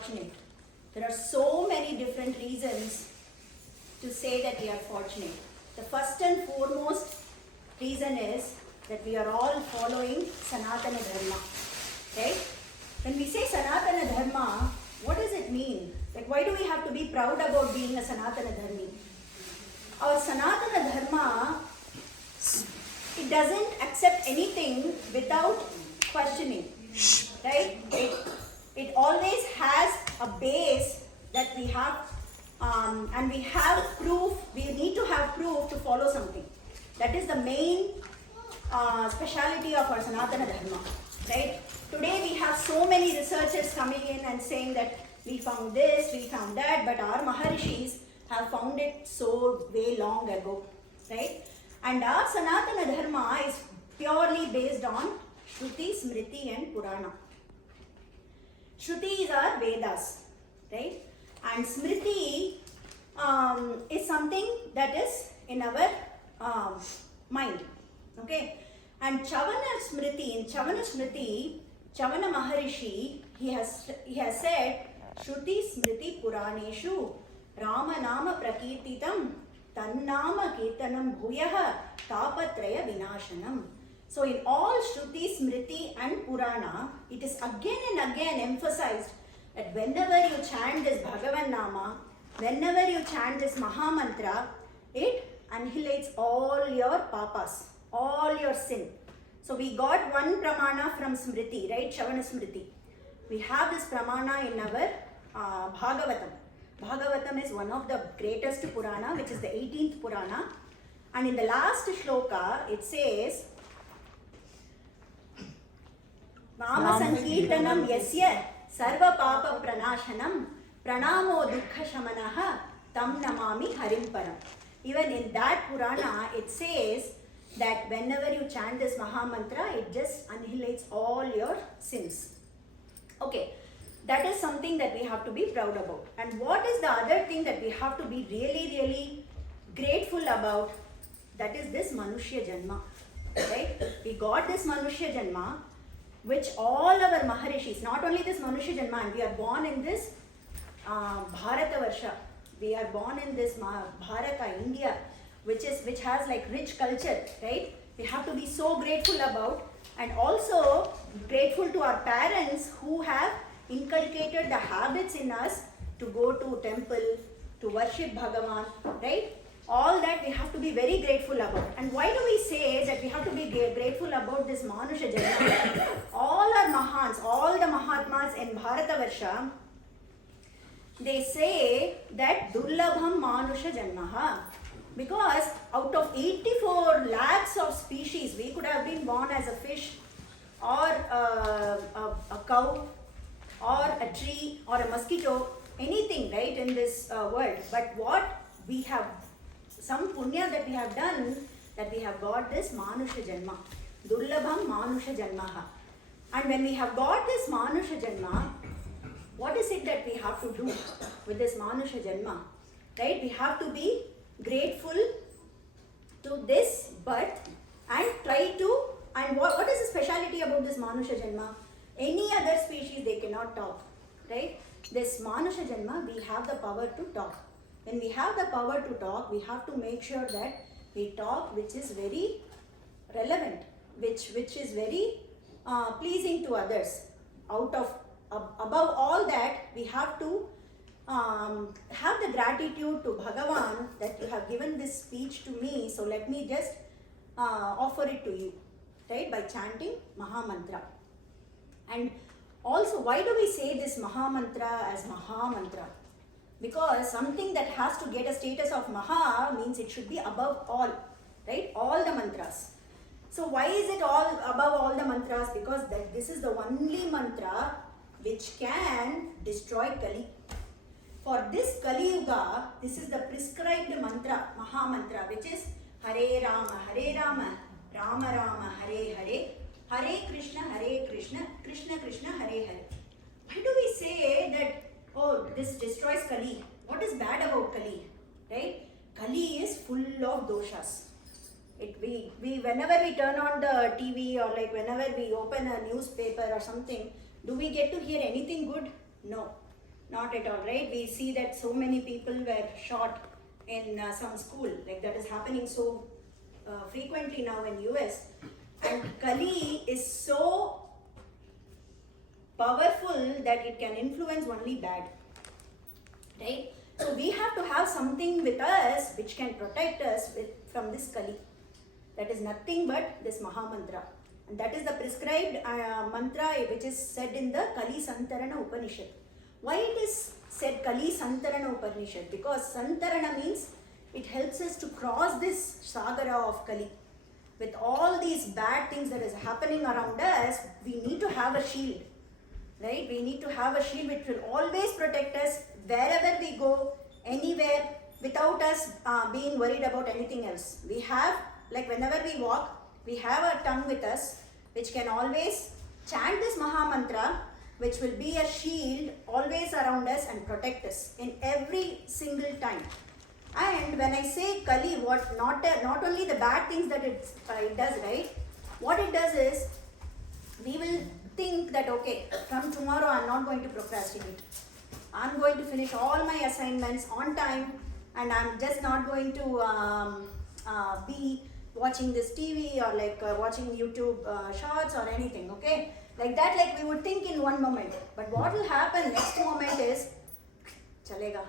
fortunate. There are so many different reasons to say that we are fortunate. The first and foremost reason is that we are all following Sanatana Dharma. Right? When we say Sanatana Dharma, what does it mean? Like, why do we have to be proud about being a Sanatana Dharmi? Our Sanatana Dharma, it doesn't accept anything without questioning. Right? It always has a base that we have, and we have proof, we need to have proof to follow something. That is the main speciality of our Sanatana Dharma. Right? Today we have so many researchers coming in and saying that we found this, we found that, but our Maharishis have found it so way long ago. Right? And our Sanatana Dharma is purely based on Shruti, Smriti and Purana. Shruti is our Vedas, right? And Smriti is something that is in our mind, okay? And Chavana Smriti, in Chavana Smriti, Chavana Maharishi, he has said, Shruti Smriti Puraneshu Rama Nama Prakirtitam Tannama Kirtanam Bhuyaha Tapatraya Vinashanam. So in all Shruti, Smriti and Purana, it is again and again emphasized that whenever you chant this Bhagavan Nama, whenever you chant this Mahamantra, it annihilates all your papas, all your sin. So we got one pramana from Smriti, right? Shavana Smriti. We have this pramana in our Bhagavatam. Bhagavatam is one of the greatest Purana, which is the 18th Purana. And in the last shloka, it says, Nama Sankirtanam Yasya Sarva Papa Pranashanam Pranamo Dukkha Shamanaha Tam Namami Harim Param. Even in that Purana, it says that whenever you chant this Mahamantra, it just annihilates all your sins. Okay, that is something that we have to be proud about. And what is the other thing that we have to be really, really grateful about? That is this Manushya Janma. Right? We got this Manushya Janma, which all our Maharishis, not only this Manushya Janma, and we are born in this Bharata Varsha, we are born in this Bharata, India, which has like rich culture, right? We have to be so grateful about, and also grateful to our parents who have inculcated the habits in us to go to temple, to worship Bhagavan, right? All that we have to be very grateful about. And why do we say that we have to be grateful about this Manusha Janma? All our Mahans, all the Mahatmas in Bharata Varsha, they say that Durlabham Manusha Janmaha. Because out of 84 lakhs of species, we could have been born as a fish or a cow or a tree or a mosquito, anything, right, in this world. But what we have, some punya that we have done, that we have got this Manusha Janma. Durlabham Manusha Janmaha. And when we have got this Manusha Janma, what is it that we have to do with this Manusha Janma? Right? We have to be grateful to this birth and try to, and what is the speciality about this Manusha Janma? Any other species, they cannot talk, right? This Manusha Janma, we have the power to talk. When we have the power to talk, we have to make sure that we talk which is very relevant, which is very pleasing to others. Above all that, we have to have the gratitude to Bhagavan that you have given this speech to me, so let me just offer it to you, right, by chanting Mahamantra. And also, why do we say this Mahamantra as Mahamantra? Because something that has to get a status of Maha means it should be above all, right, all the mantras. So why is it all above all the mantras? Because this is the only mantra which can destroy Kali. For this Kali Yuga, this is the prescribed mantra, Maha Mantra, which is Hare Rama, Rama Rama, Hare Hare, Hare Krishna, Krishna Krishna, Hare Hare. Why do we say that, oh, this destroys Kali? What is bad about Kali? Right? Kali is full of doshas. Whenever we turn on the TV or like whenever we open a newspaper or something, do we get to hear anything good? No. Not at all, right? We see that so many people were shot in some school, like that is happening so frequently now in US. And Kali is so powerful that it can influence only bad, right? So we have to have something with us which can protect us from this Kali. That is nothing but this Mahamantra. And that is the prescribed mantra which is said in the Kali Santarana Upanishad. Why it is said Kali Santarana Upanishad? Because Santarana means it helps us to cross this sagara of Kali. With all these bad things that is happening around us, we need to have a shield, right? We need to have a shield which will always protect us wherever we go, anywhere, without us being worried about anything else. We have, like whenever we walk, we have a tongue with us which can always chant this Mahamantra, which will be a shield always around us and protect us in every single time. And when I say Kali, what not only the bad things that it does, right? What it does is, we will think that okay, from tomorrow I'm not going to procrastinate. I'm going to finish all my assignments on time, and I'm just not going to be watching this TV or like watching YouTube shorts or anything, okay? Like that, like we would think in one moment. But what will happen next moment is, chalega,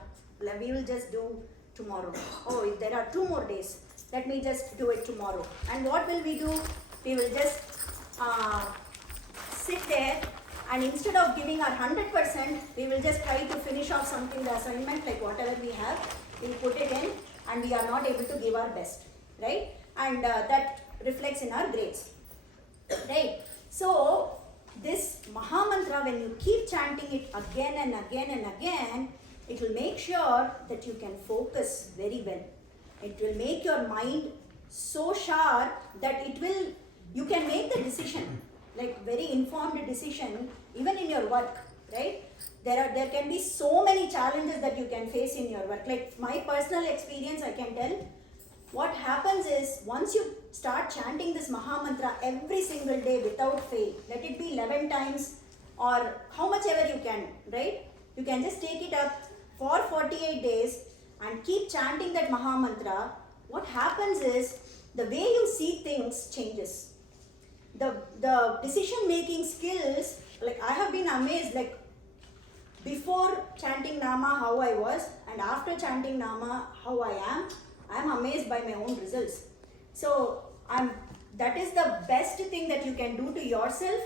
we will just do tomorrow. Oh, if there are 2 more days, let me just do it tomorrow. And what will we do? We will just sit there, and instead of giving our 100%, we will just try to finish off something, the assignment, like whatever we have, we put it in, and we are not able to give our best, right? And that reflects in our grades, right? So this Mahamantra, when you keep chanting it again and again and again, it will make sure that you can focus very well. It will make your mind so sharp that you can make the decision, like very informed decision, even in your work, right? There can be so many challenges that you can face in your work. Like my personal experience, I can tell, what happens is, once you start chanting this Mahamantra every single day without fail, let it be 11 times or how much ever you can, right? You can just take it up for 48 days and keep chanting that Mahamantra. What happens is, the way you see things changes. The decision making skills, like I have been amazed, like before chanting Nama how I was, and after chanting Nama how I am amazed by my own results. So that is the best thing that you can do to yourself,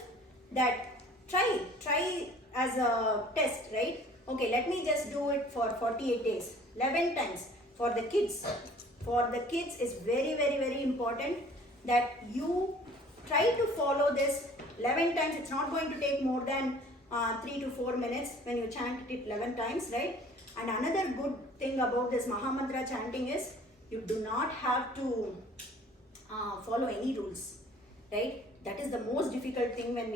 that try as a test, right? Okay, let me just do it for 48 days, 11 times. For the kids is very, very, very important that you try to follow this 11 times. It's not going to take more than 3 to 4 minutes when you chant it 11 times, right? And another good thing about this Mahamantra chanting is, you do not have to follow any rules, right? That is the most difficult thing when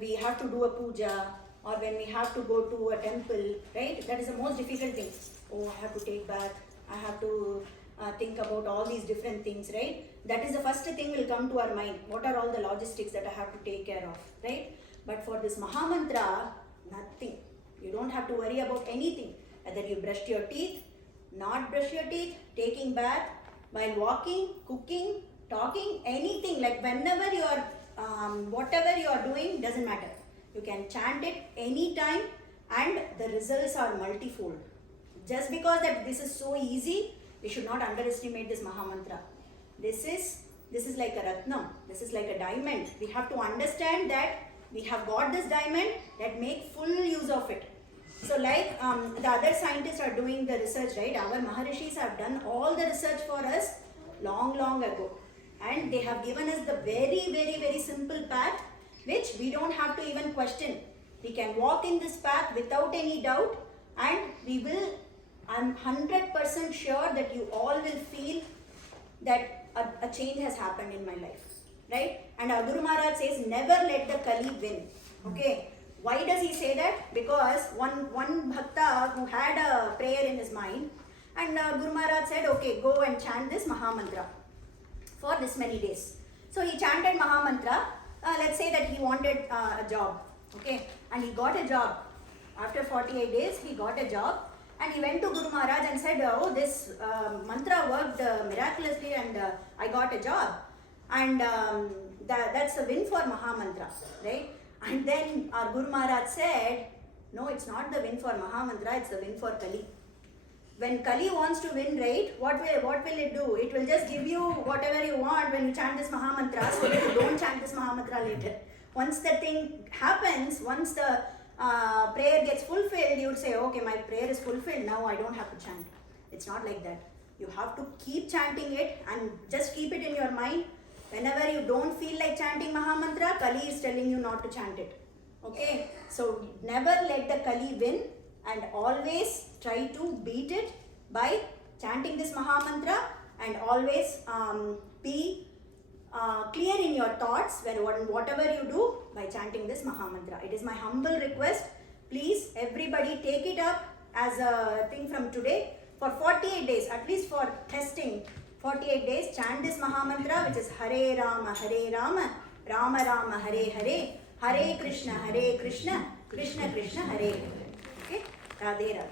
we have to do a puja, or when we have to go to a temple, right? That is the most difficult thing. Oh, I have to take bath, I have to think about all these different things, right? That is the first thing will come to our mind. What are all the logistics that I have to take care of, right? But for this Mahamantra, nothing. You don't have to worry about anything. Whether you brushed your teeth, not brush your teeth, taking bath, while walking, cooking, talking, anything, like whenever you are, whatever you are doing, doesn't matter. You can chant it anytime and the results are multifold. Just because that this is so easy, we should not underestimate this Mahamantra. This is like a Ratnam. This is like a diamond. We have to understand that we have got this diamond, that make full use of it. So like the other scientists are doing the research, right? Our Maharishis have done all the research for us long ago. And they have given us the very, very, very simple path, which we don't have to even question. We can walk in this path without any doubt, and I'm 100% sure that you all will feel that a change has happened in my life, right? And our Guru Maharaj says, never let the Kali win, okay? Why does he say that? Because one bhakta who had a prayer in his mind, and Guru Maharaj said, okay, go and chant this Mahamantra for this many days. So he chanted Mahamantra. Let's say that he wanted a job, okay, and he got a job. After 48 days, he got a job and he went to Guru Maharaj and said, oh, this mantra worked miraculously and I got a job. And that's a win for Mahamantra, right? And then our Guru Maharaj said, no, it's not the win for Mahamantra, it's the win for Kali. When Kali wants to win, right, what will it do? It will just give you whatever you want when you chant this Mahamantra, so that you don't chant this Mahamantra later. Once the thing happens, once the prayer gets fulfilled, you would say, okay, my prayer is fulfilled, now I don't have to chant. It's not like that. You have to keep chanting it and just keep it in your mind. Whenever you don't feel like chanting Mahamantra, Kali is telling you not to chant it. Okay? So never let the Kali win and always try to beat it by chanting this Mahamantra, and always be clear in your thoughts whatever you do by chanting this Mahamantra. It is my humble request. Please, everybody take it up as a thing from today. For 48 days, at least for testing, 48 days, chant this Mahamantra, which is Hare Rama, Rama Rama, Hare Hare, Hare Krishna, Krishna Krishna, Hare Hare. Okay? Radhe Radhe.